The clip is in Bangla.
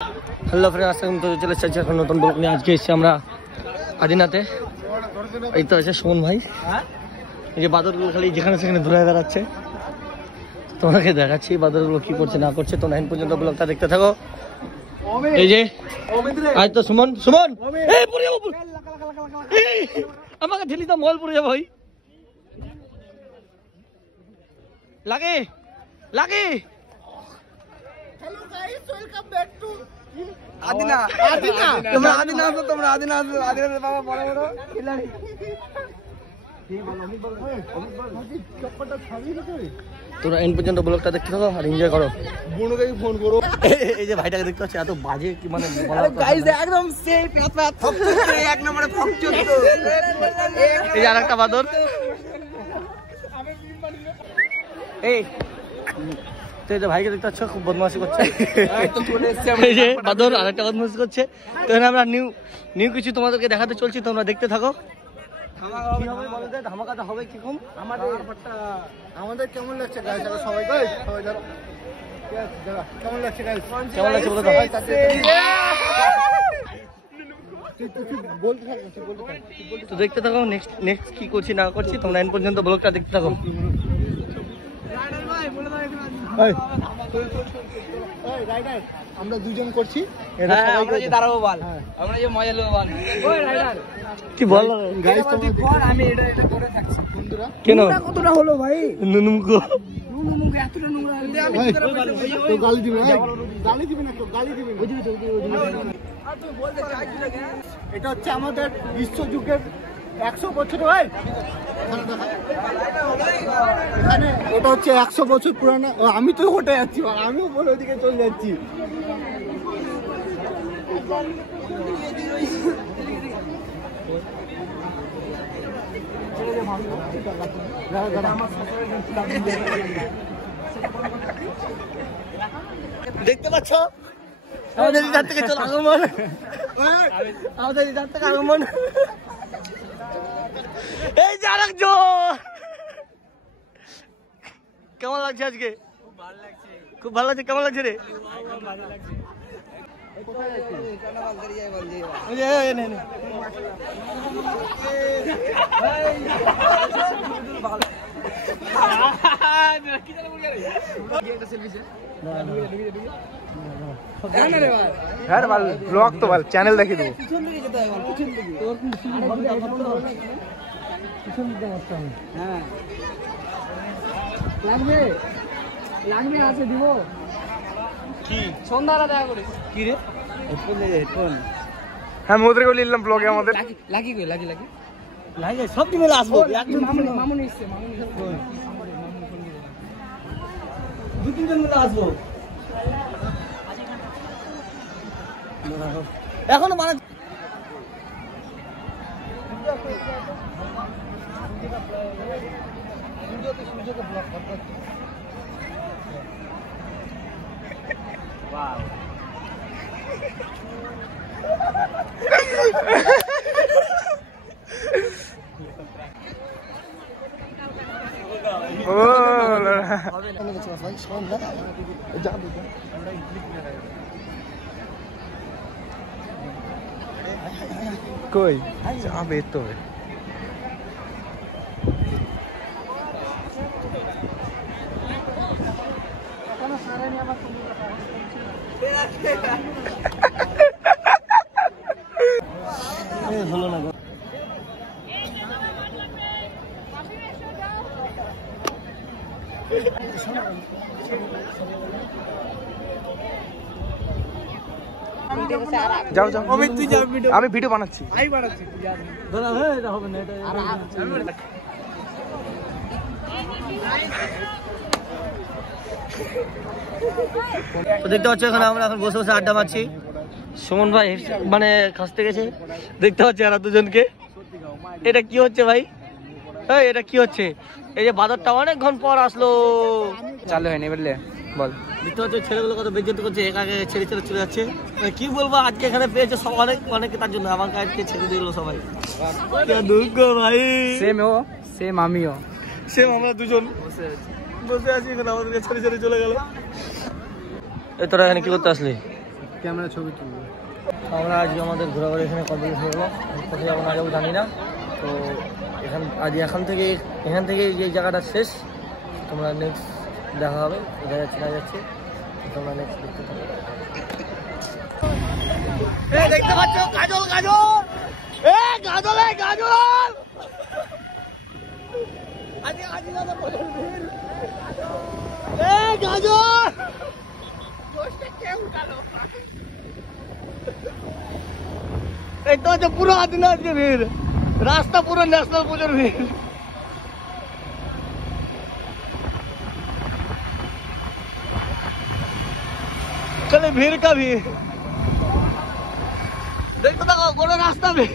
হ্যালো ফ্রেন্ড, আসসালাম। তো চলে এসেছি এখন নতুন ব্লগ নিয়ে। আজকে এসেছি আমরা আদিনাতে। এই তো আছে সুমন ভাই। এই যে বাদরগুলো খালি যেখানে সেখানে ঘুরে বেড়াচ্ছে, তোমাকে দেখাচ্ছি বাদরগুলো কি করছে না করছে। তো 9 পর্যন্ত ব্লগটা দেখতে থাকো। এই যে আজ তো সুমন সুমন আমাকে ঠেলি তো মল পড়ে যাবো ভাই। লাগে লাগে তোরা এন্ড পর্যন্ত ব্লগটা দেখতে থাকো আর এনজয় করো। ফোন করো। এই যে ভাইটাকে দেখতে পাচ্ছি, এত বাজে কি মানে একদম এক নম্বরে। এই যে আরেকটা বাদর। এই ভাইকে দেখতে পাচ্ছ, খুব বদমাশি করছে। এই যে বাদর আরেকটা বদমাশি করছে। তো আমরা নিউ কিছু তোমাদেরকে দেখাতে চলছি, তোমরা দেখতে থাকো। ধামাকাটা হবে কিরকম, আমাদের কেমন লাগছে গাইস? সবাই কেমন লাগছে গাইস? কেমন লাগছে বলো তো? তো দেখতে থাকো নেক্সট কি করছি না করছি। তোমরা 9 পর্যন্ত ব্লগটা দেখতে থাকো। আমরা দুজন করছি, কি বল কেন কতটা হলো ভাই? গালি দিবে না, গালি দিবে। এটা হচ্ছে আমাদের বিশ্বযুগের 100 বছর ভাই। এখানে এটা হচ্ছে 100 বছর পুরানো। আমি তো ওটা যাচ্ছি, আমিও বলে ওদিকে চলে যাচ্ছি। দেখতে পাচ্ছ আমাদের এখান থেকে চল আগমন, আমাদের এখান থেকে আগমন। এই যে আরেকজন। কেমন লাগছে আজকে? খুব ভালো লাগছে। কেমন লাগছে রে? ব্লগ তো বল, চ্যানেল দেখে দেবো। লাগবে আছে দিব কি সন্ধ্যাটা দেখা করে কি রে? হেডফোন। হ্যাঁ মোদের করে নিলাম ব্লগে। আমাদের লাগি কই লাগি সব দিন আসবো। মামুনি এসছে, মামুনি দু তিনজন মিলে আসবো। এখনো মানে সূর্যকে ব্লক করতে। Wow. कोई आप तो है হলো না। যাও যাও, আমি ভিডিও বানাচ্ছি। দেখতে পাচ্ছ এখানে আমরা এখন বসে বসে আড্ডা মারছি। সুমন ভাই মানে খাসতে গেছে, দেখতে পাচ্ছি আর দুজনকে। এটা কি হচ্ছে ভাই? এটা কি হচ্ছে? এই যে বাদরটা অনেকক্ষণ পর আসলো, চালু হয়নি বুঝলে বল। দেখতে পাচ্ছ ছেলেগুলো কত বেজ্জতি করছে, একাকে ছেড়ে ছেড়ে চলে যাচ্ছে। কি বলবো, আজকে এখানে পেয়েছে সব অনেক তার জন্য আমাকে আজকে ছেড়ে দিল সবাই। দুঃখ ভাই। সেম আমিও, সেম আমরা দুজন বসে আছি এখানে, আমাদেরকে ছেড়ে ছেড়ে চলে গেল। তোরা এখানে কি করতে আসলি? ক্যামেরা ছবি তুলবো। আমরা আজকে আমাদের ঘোরাঘুরি এখানে কমপ্লিট হয়ে গেলো। কোথায় যাবো না যাবো জানি না। তো এখান থেকে এই জায়গাটা শেষ। তোমরা নেক্সট দেখা হবে, কোথায় যাচ্ছি না যাচ্ছি তোমরা নেক্সট দেখতে থাকো। দেখতে পাচ্ছ গাজল গাজল, গাজল গাজল এটা হচ্ছে পুরো আদিনাথের ভিড়, রাস্তা পুরো ন্যাশনাল পুজোর ভিড়। चले भीड़ का भी देखो, गोले रास्ता भी